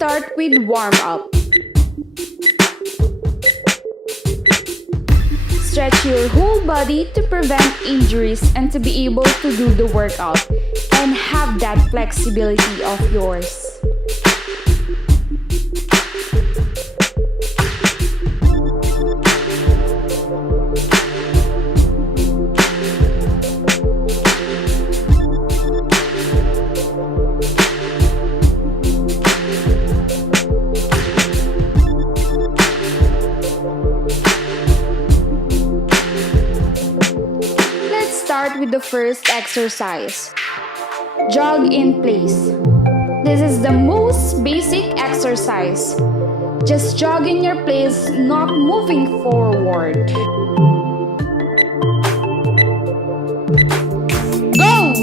start with warm up. Stretch your whole body to prevent injuries and to be able to do the workout and have that flexibility of yours. Start with the first exercise. Jog in place. This is the most basic exercise. Just jog in your place, not moving forward. Go!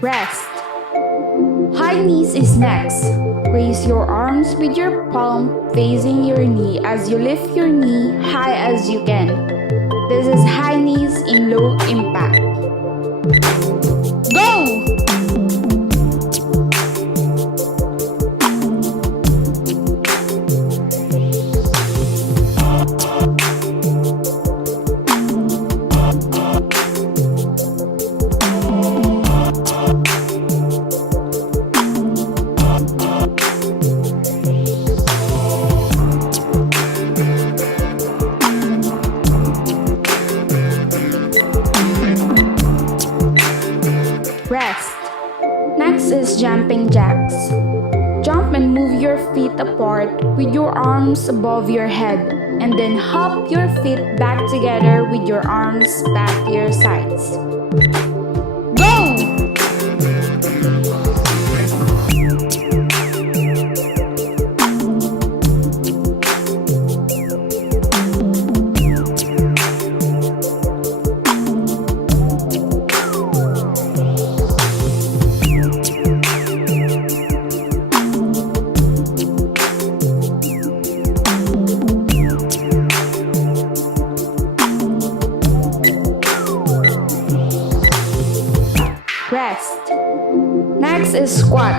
Rest. High knees is next. Raise your arms with your palm facing your knee as you lift your knee high as you can. This is high knees in low impact. Go! Rest. Next is jumping jacks. Jump and move your feet apart with your arms above your head and then hop your feet back together with your arms back to your sides. Go! Rest. Next is squat.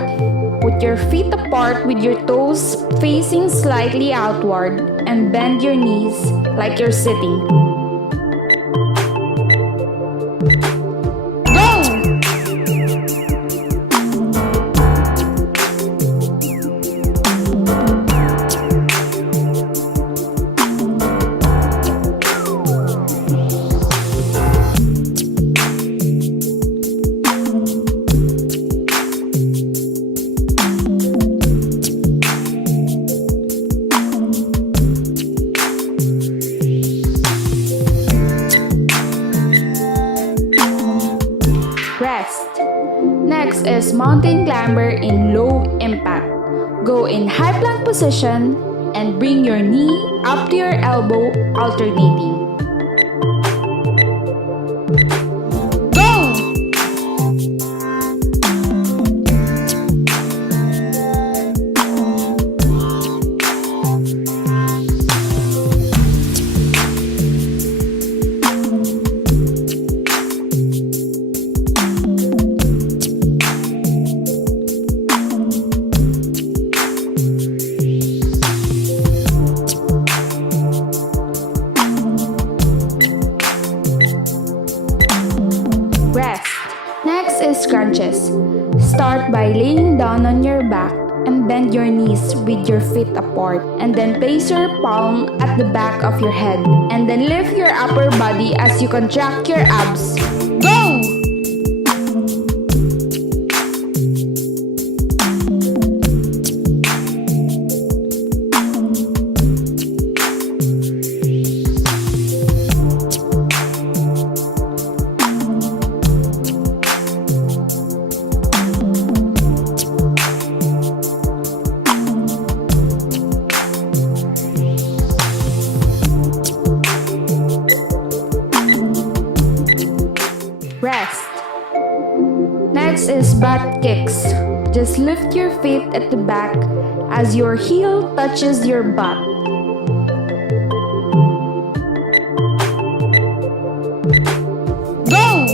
Put your feet apart with your toes facing slightly outward and bend your knees like you're sitting. Go! Rest. Next is mountain climber in low impact. Go in high plank position and bring your knee up to your elbow, alternating. Go! Rest. Next is crunches. Start by laying down on your back and bend your knees with your feet apart and then place your palm at the back of your head and then lift your upper body as you contract your abs. Go! Rest. Next is butt kicks. Just lift your feet at the back as your heel touches your butt. Go!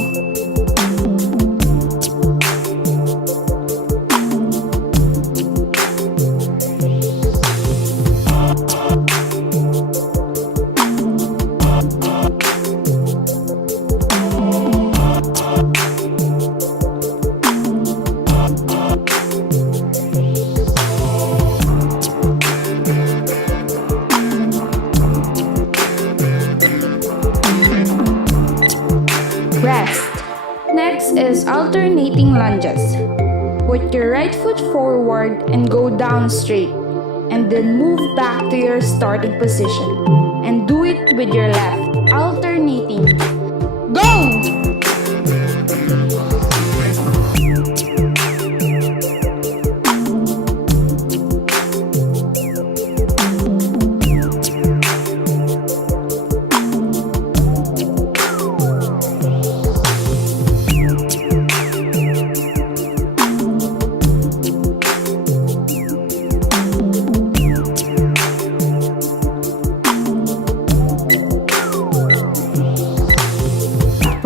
Rest. Next is alternating lunges. Put your right foot forward and go down straight, and then move back to your starting position. And do it with your left, alternating. Go!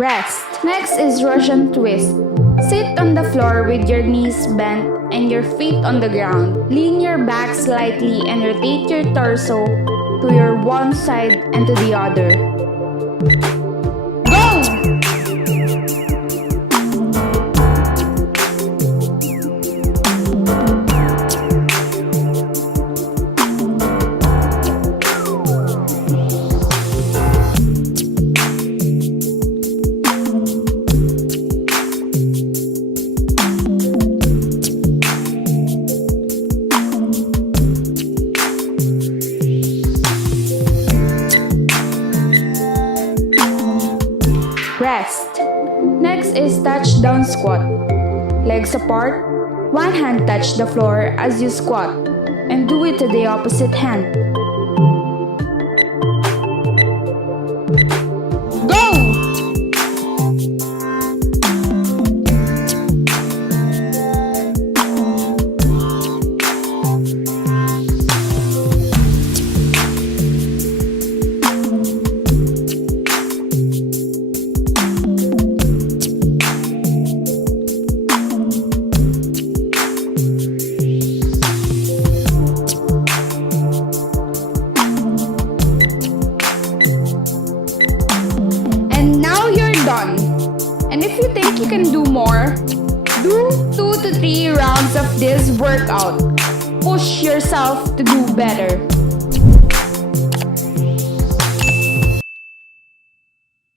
Rest. Next is Russian twist. Sit on the floor with your knees bent and your feet on the ground. Lean your back slightly and rotate your torso to your one side and to the other. Go! Rest. Next is touchdown squat. Legs apart, one hand touch the floor as you squat, and do it to the opposite hand. Go! Done. And if you think you can do more, do 2 to 3 rounds of this workout. Push yourself to do better.